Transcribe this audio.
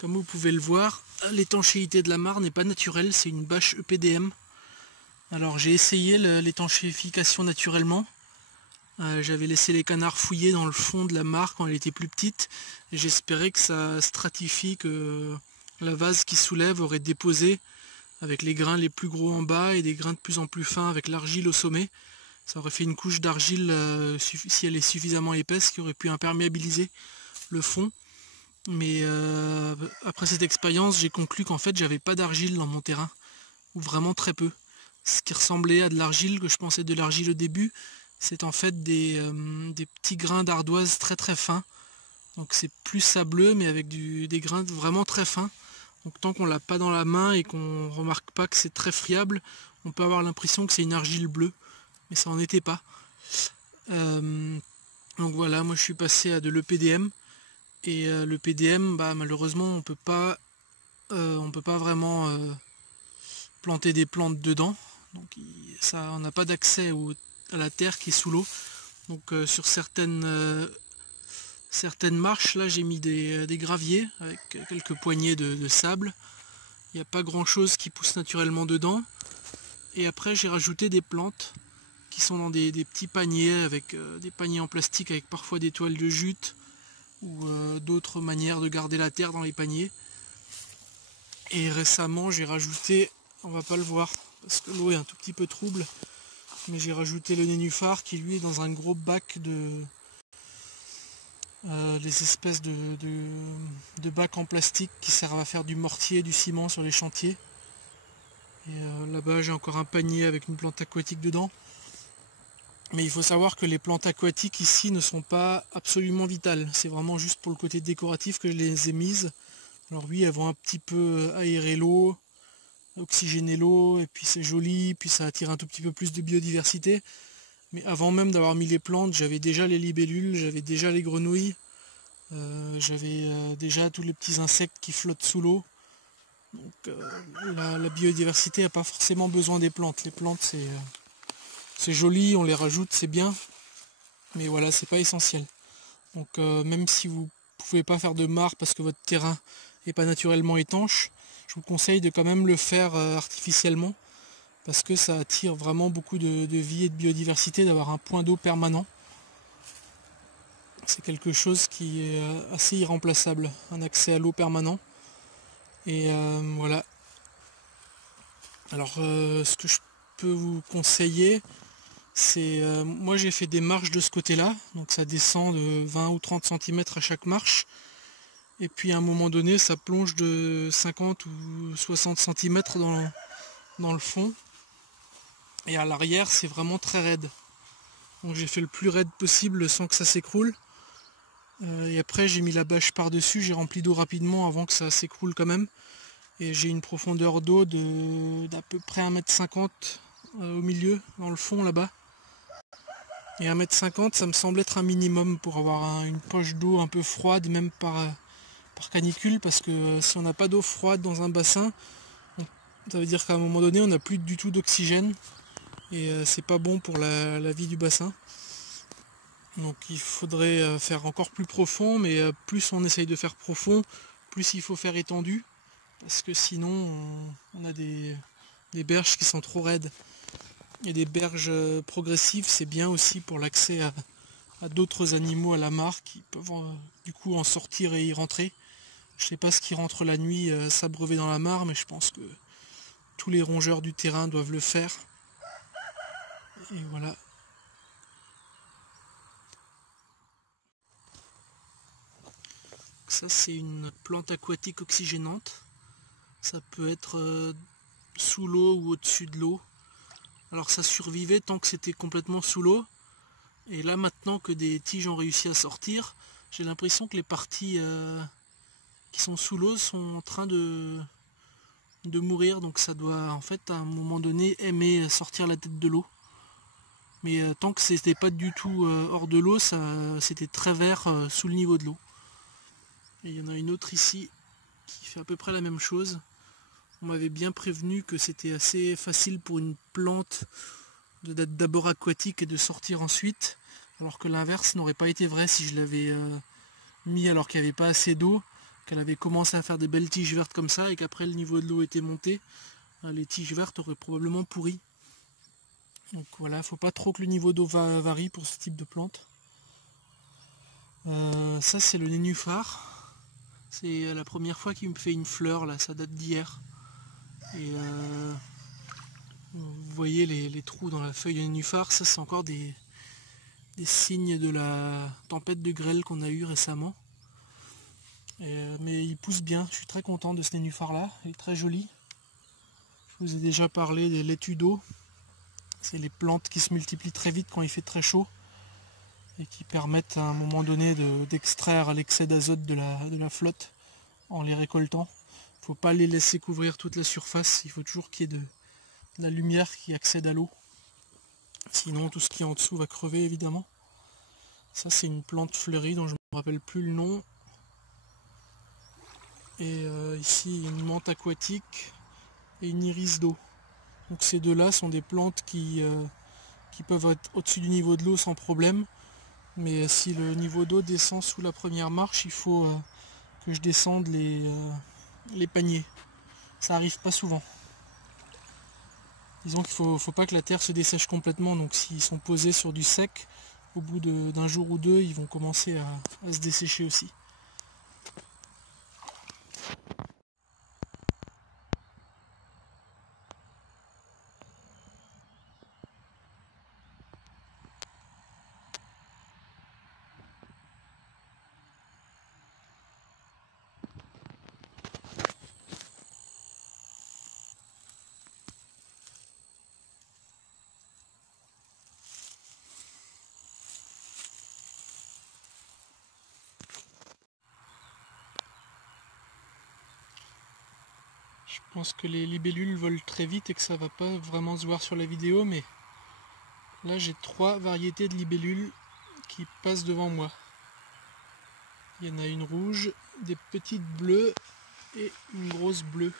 Comme vous pouvez le voir, l'étanchéité de la mare n'est pas naturelle, c'est une bâche EPDM. Alors j'ai essayé l'étanchéification naturellement. J'avais laissé les canards fouiller dans le fond de la mare quand elle était plus petite. Et j'espérais que ça stratifie, que la vase qui soulève aurait déposé avec les grains les plus gros en bas et des grains de plus en plus fins avec l'argile au sommet. Ça aurait fait une couche d'argile, si elle est suffisamment épaisse, qui aurait pu imperméabiliser le fond. Mais après cette expérience, j'ai conclu qu'en fait j'avais pas d'argile dans mon terrain, ou vraiment très peu. Ce qui ressemblait à de l'argile, que je pensais de l'argile au début, c'est en fait des petits grains d'ardoise très très fins. Donc c'est plus sableux mais avec des grains vraiment très fins. Donc tant qu'on l'a pas dans la main et qu'on remarque pas que c'est très friable, on peut avoir l'impression que c'est une argile bleue, mais ça n'en était pas. Donc voilà, moi je suis passé à de l'EPDM. Et le PDM, malheureusement, on peut pas vraiment planter des plantes dedans. Donc on n'a pas d'accès à la terre qui est sous l'eau. Donc sur certaines marches, là j'ai mis des graviers avec quelques poignées de sable. Il n'y a pas grand chose qui pousse naturellement dedans. Et après j'ai rajouté des plantes qui sont dans des petits paniers, avec des paniers en plastique avec parfois des toiles de jute, ou d'autres manières de garder la terre dans les paniers. Et récemment j'ai rajouté, on va pas le voir parce que l'eau est un tout petit peu trouble, mais j'ai rajouté le nénuphar qui lui est dans un gros bac les espèces de bacs en plastique qui servent à faire du mortier et du ciment sur les chantiers. Et là-bas j'ai encore un panier avec une plante aquatique dedans. Mais il faut savoir que les plantes aquatiques ici ne sont pas absolument vitales. C'est vraiment juste pour le côté décoratif que je les ai mises. Alors oui, elles vont un petit peu aérer l'eau, oxygéner l'eau, et puis c'est joli, puis ça attire un tout petit peu plus de biodiversité. Mais avant même d'avoir mis les plantes, j'avais déjà les libellules, j'avais déjà les grenouilles, j'avais déjà tous les petits insectes qui flottent sous l'eau. Donc la biodiversité n'a pas forcément besoin des plantes. Les plantes, c'est joli, on les rajoute, c'est bien, mais voilà, c'est pas essentiel. Donc même si vous pouvez pas faire de mare parce que votre terrain n'est pas naturellement étanche, je vous conseille de quand même le faire artificiellement, parce que ça attire vraiment beaucoup de vie et de biodiversité d'avoir un point d'eau permanent. C'est quelque chose qui est assez irremplaçable, un accès à l'eau permanent. Et voilà. Alors ce que je peux vous conseiller, c'est moi j'ai fait des marches de ce côté là, donc ça descend de 20 ou 30 cm à chaque marche, et puis à un moment donné ça plonge de 50 ou 60 cm dans le fond, et à l'arrière c'est vraiment très raide. Donc j'ai fait le plus raide possible sans que ça s'écroule, et après j'ai mis la bâche par dessus, j'ai rempli d'eau rapidement avant que ça s'écroule quand même, et j'ai une profondeur d'eau d'à peu près 1,50 m au milieu, dans le fond là-bas. Et 1,50 m, ça me semble être un minimum pour avoir une poche d'eau un peu froide, même par canicule, parce que si on n'a pas d'eau froide dans un bassin, ça veut dire qu'à un moment donné, on n'a plus du tout d'oxygène, et c'est pas bon pour la vie du bassin. Donc il faudrait faire encore plus profond, mais plus on essaye de faire profond, plus il faut faire étendu, parce que sinon on a des berges qui sont trop raides. Et des berges progressives, c'est bien aussi pour l'accès à d'autres animaux à la mare qui peuvent du coup en sortir et y rentrer. Je sais pas ce qui rentre la nuit s'abreuver dans la mare, mais je pense que tous les rongeurs du terrain doivent le faire. Et voilà. Ça c'est une plante aquatique oxygénante. Ça peut être sous l'eau ou au-dessus de l'eau. Alors ça survivait tant que c'était complètement sous l'eau. Et là maintenant que des tiges ont réussi à sortir, j'ai l'impression que les parties qui sont sous l'eau sont en train de mourir. Donc ça doit en fait à un moment donné aimer sortir la tête de l'eau. Mais tant que c'était pas du tout hors de l'eau, c'était très vert sous le niveau de l'eau. Et il y en a une autre ici qui fait à peu près la même chose. On m'avait bien prévenu que c'était assez facile pour une plante d'être d'abord aquatique et de sortir ensuite, alors que l'inverse n'aurait pas été vrai si je l'avais mis alors qu'il n'y avait pas assez d'eau, qu'elle avait commencé à faire des belles tiges vertes comme ça et qu'après le niveau de l'eau était monté, les tiges vertes auraient probablement pourri. Donc voilà, faut pas trop que le niveau d'eau varie pour ce type de plante. Ça c'est le nénuphar. C'est la première fois qu'il me fait une fleur là, ça date d'hier. Et vous voyez les trous dans la feuille de nénuphar, ça c'est encore des signes de la tempête de grêle qu'on a eu récemment. Mais il pousse bien, je suis très content de ce nénuphar là, il est très joli. Je vous ai déjà parlé des laitues d'eau. C'est les plantes qui se multiplient très vite quand il fait très chaud et qui permettent à un moment donné d'extraire l'excès d'azote de la flotte en les récoltant. Il ne faut pas les laisser couvrir toute la surface, il faut toujours qu'il y ait de la lumière qui accède à l'eau. Sinon tout ce qui est en dessous va crever évidemment. Ça c'est une plante fleurie dont je ne me rappelle plus le nom. Et ici une menthe aquatique et une iris d'eau. Donc ces deux-là sont des plantes qui peuvent être au-dessus du niveau de l'eau sans problème. Mais si le niveau d'eau descend sous la première marche, il faut que je descende les paniers. Ça arrive pas souvent. Disons qu'il ne faut pas que la terre se dessèche complètement. Donc s'ils sont posés sur du sec, au bout d'un jour ou deux, ils vont commencer à se dessécher aussi. Je pense que les libellules volent très vite et que ça va pas vraiment se voir sur la vidéo, mais là j'ai 3 variétés de libellules qui passent devant moi. Il y en a une rouge, des petites bleues et une grosse bleue.